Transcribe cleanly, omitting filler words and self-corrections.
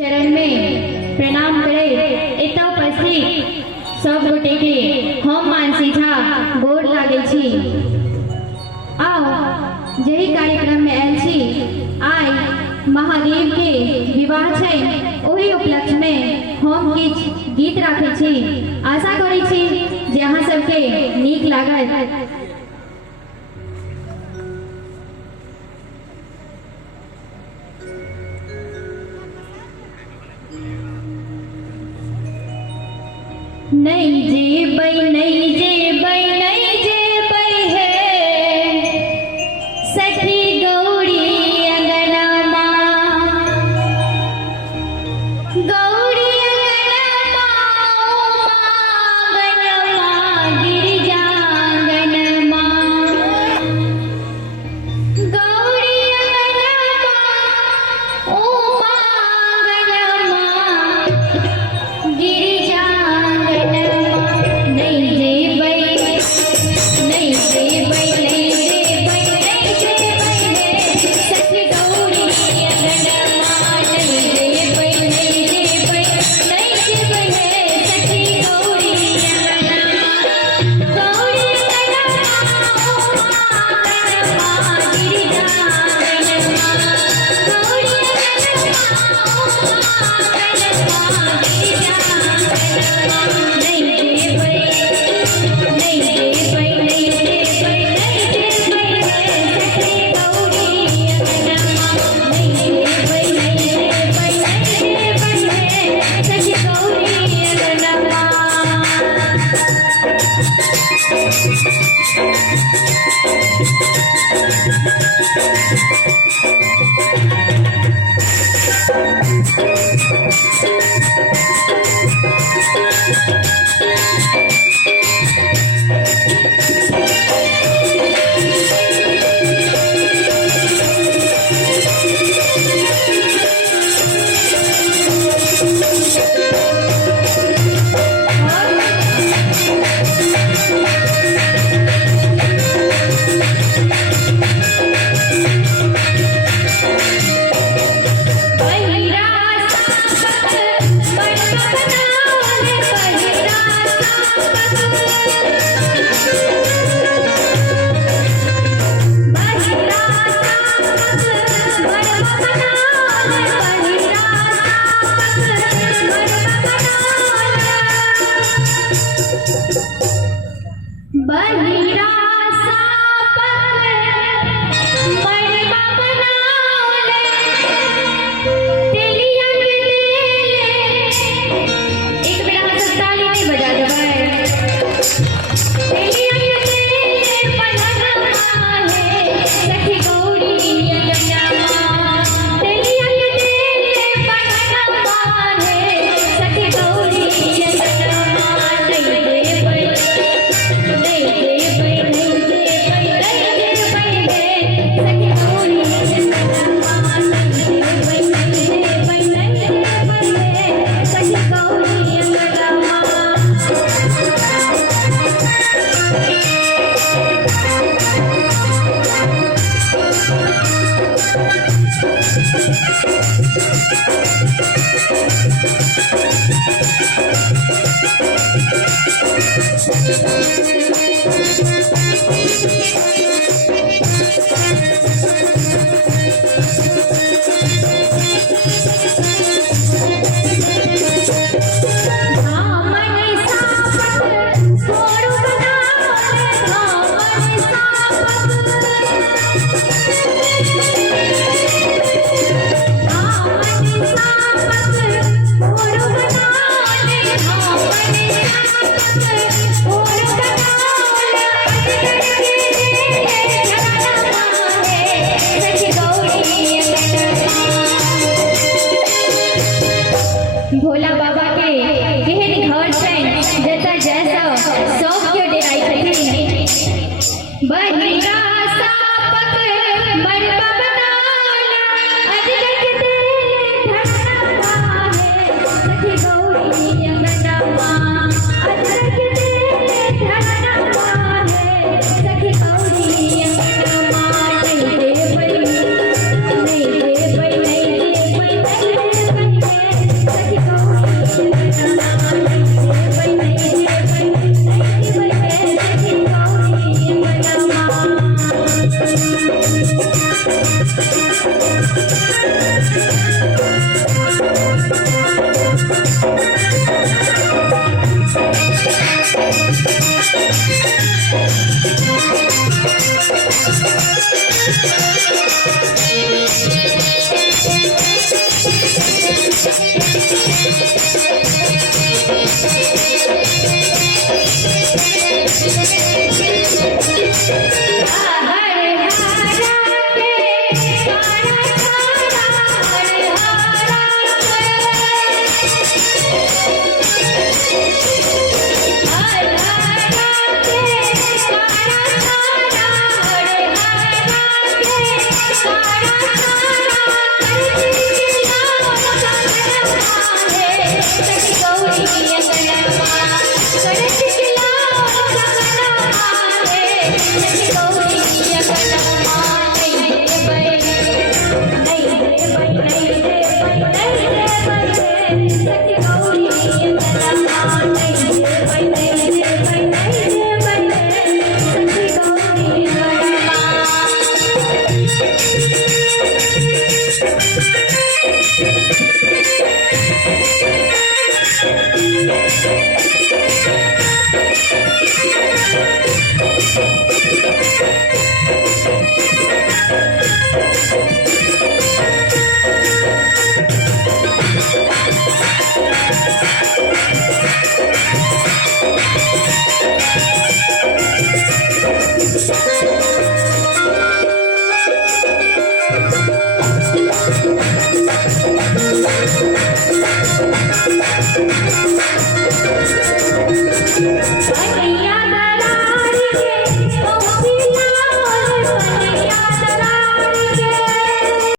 चरण में प्रणाम करे एतऽ उपस्थित सब गोटे के हम मानसी झा गोर लागै छी। आओ जही कार्यक्रम में आयल छी, आइ महादेव के विवाह छै, ओही उपलक्ष्य में हम किछ गीत राखै छी। आशा करै छी जे अहाँ सबके नीक लागत। नहीं जेबै नहीं जेबै नहीं जेबै है सखी गौरी अंगनमा, गौरी अंगनमा अंगनमा गिरिजा अंगनमा, गौरी अंगनमा उमा अंगनमा गिरिजा भोला बाबा के केहन घर छनि जतऽ जैसा सब केओ डेराइ छथिन। बहिरा सापक बड़बा बनाला अजगर के तेल धरना है सखी गौरी अंगनमा, अजगर के तेल धरना है सखी गौरी अंगनमा। नहीं देबै नहीं देबै नहीं देबै नहीं देबै Bye.